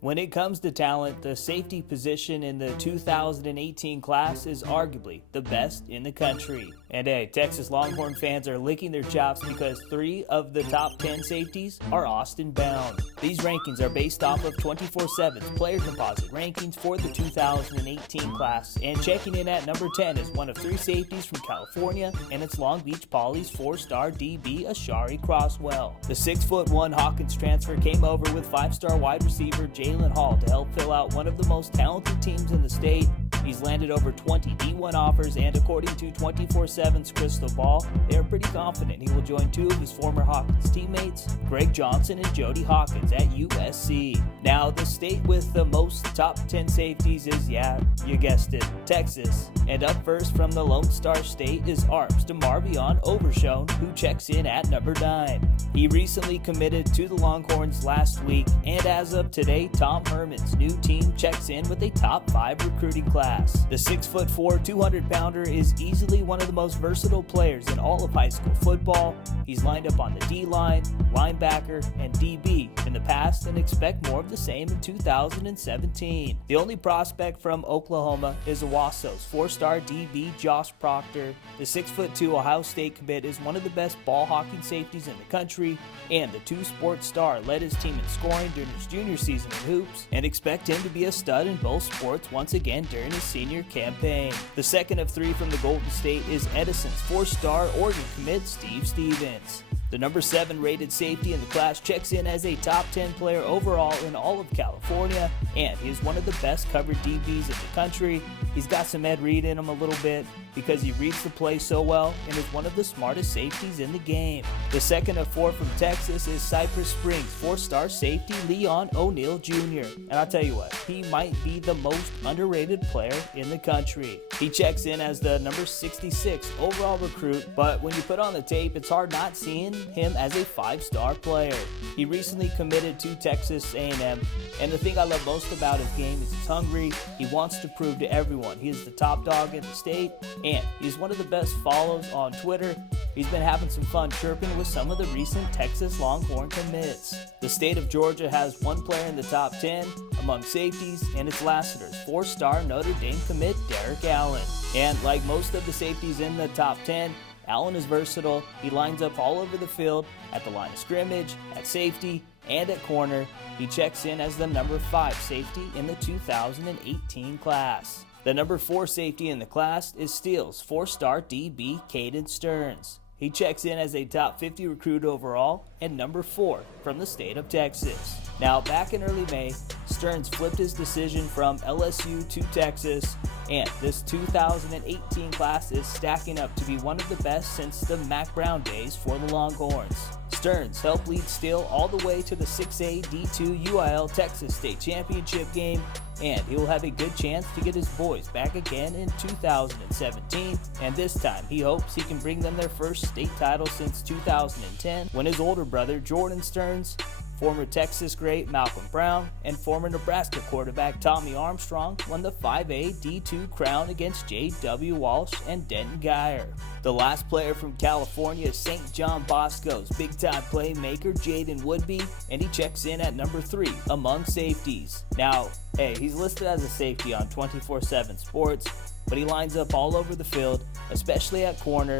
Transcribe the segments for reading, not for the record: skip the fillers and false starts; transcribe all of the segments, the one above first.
When it comes to talent, the safety position in the 2018 class is arguably the best in the country. And hey, Texas Longhorn fans are licking their chops because 3 of the top 10 safeties are Austin bound. These rankings are based off of 24/7's player composite rankings for the 2018 class. And checking in at number 10 is one of 3 safeties from California, and it's Long Beach Poly's 4-star DB Ashari Crosswell. The 6'1" Hawkins transfer came over with 5-star wide receiver Jalen Hall to help fill out one of the most talented teams in the state. He's landed over 20 D1 offers, and according to 24/7's Crystal Ball, they are pretty confident he will join 2 of his former Hawkins teammates, Greg Johnson and Jody Hawkins at USC. Now, the state with the most top 10 safeties is, yeah, you guessed it, Texas. And up first from the Lone Star State is Arms DeMarvion Overshone, who checks in at number 9. He recently committed to the Longhorns last week, and as of today, Tom Herman's new team checks in with a top 5 recruiting class. The 6'4", 200-pounder is easily one of the most versatile players in all of high school football. He's lined up on the D-line, linebacker, and DB in the past, and expect more of the same in 2017. The only prospect from Oklahoma is Owasso's 4-star DB Josh Proctor. The 6'2" Ohio State commit is one of the best ball-hawking safeties in the country, and the 2-sport star led his team in scoring during his junior season in hoops, and expect him to be a stud in both sports once again during his senior campaign. The second of 3 from the Golden State is Edison's 4-star Oregon commit Steve Stevens. The number 7 rated safety in the class checks in as a top 10 player overall in all of California, and he is one of the best covered DBs in the country. He's got some Ed Reed in him a little bit because he reads the play so well and is one of the smartest safeties in the game. The second of 4 from Texas is Cypress Springs 4-star safety Leon O'Neal Jr. And I'll tell you what, he might be the most underrated player in the country. He checks in as the number 66 overall recruit, but when you put on the tape, it's hard not seeing him as a 5-star player. He recently committed to Texas A&M, and the thing I love most about his game is he's hungry. He wants to prove to everyone he is the top dog in the state, and he's one of the best follows on Twitter. He's been having some fun chirping with some of the recent Texas Longhorn commits. The state of Georgia has 1 player in the top 10 among safeties, and it's Lassiter's 4-star Notre Dame commit Derek Allen. And like most of the safeties in the top 10, Allen is versatile. He lines up all over the field, at the line of scrimmage, at safety, and at corner. He checks in as the number 5 safety in the 2018 class. The number 4 safety in the class is Steele's 4-star DB Caden Stearns. He checks in as a top 50 recruit overall and number 4 from the state of Texas. Now, back in early May, Stearns flipped his decision from LSU to Texas, and this 2018 class is stacking up to be one of the best since the Mack Brown days for the Longhorns. Stearns helped lead Steele all the way to the 6A D2 UIL Texas State Championship game, and he will have a good chance to get his boys back again in 2017, and this time he hopes he can bring them their first state title since 2010, when his older brother Jordan Stearns, former Texas great Malcolm Brown, and former Nebraska quarterback Tommy Armstrong won the 5A D2 crown against J.W. Walsh and Denton Geyer. The last player from California is St. John Bosco's big-time playmaker Jaden Woodby, and he checks in at number 3 among safeties. Now, hey, he's listed as a safety on 24/7 Sports, but he lines up all over the field, especially at corner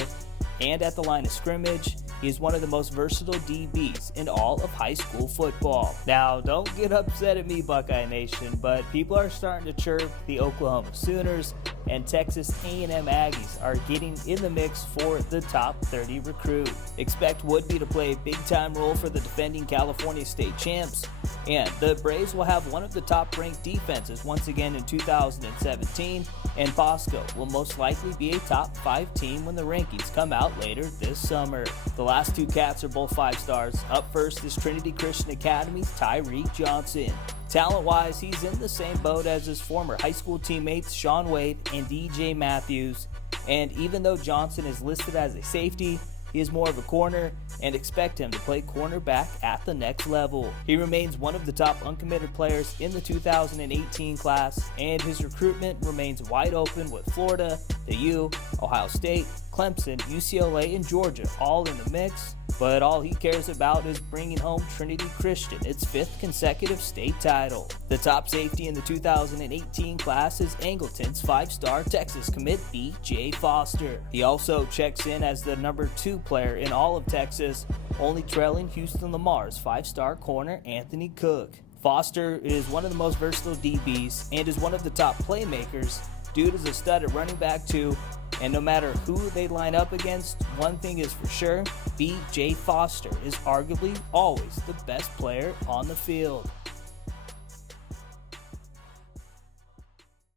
and at the line of scrimmage. He is one of the most versatile DBs in all of high school football. Now, don't get upset at me, Buckeye Nation, but people are starting to chirp the Oklahoma Sooners, and Texas A&M Aggies are getting in the mix for the top 30 recruit. Expect Woodby to play a big-time role for the defending California State champs, and the Braves will have one of the top-ranked defenses once again in 2017, and Bosco will most likely be a top 5 team when the rankings come out later this summer. The last 2 cats are both 5 stars. Up first is Trinity Christian Academy's Tyreek Johnson. Talent-wise, he's in the same boat as his former high school teammates Sean Wade and DJ Matthews. And even though Johnson is listed as a safety, he is more of a corner, and expect him to play cornerback at the next level. He remains one of the top uncommitted players in the 2018 class, and his recruitment remains wide open with Florida, the U, Ohio State, Clemson, UCLA, and Georgia all in the mix, but all he cares about is bringing home Trinity Christian its 5th consecutive state title. The top safety in the 2018 class is Angleton's 5-star Texas commit B.J. Foster. He also checks in as the number 2 player in all of Texas, only trailing Houston Lamar's 5-star corner Anthony Cook. Foster is one of the most versatile DBs and is one of the top playmakers. Dude is a stud at running back too, and no matter who they line up against, one thing is for sure, B.J. Foster is arguably always the best player on the field.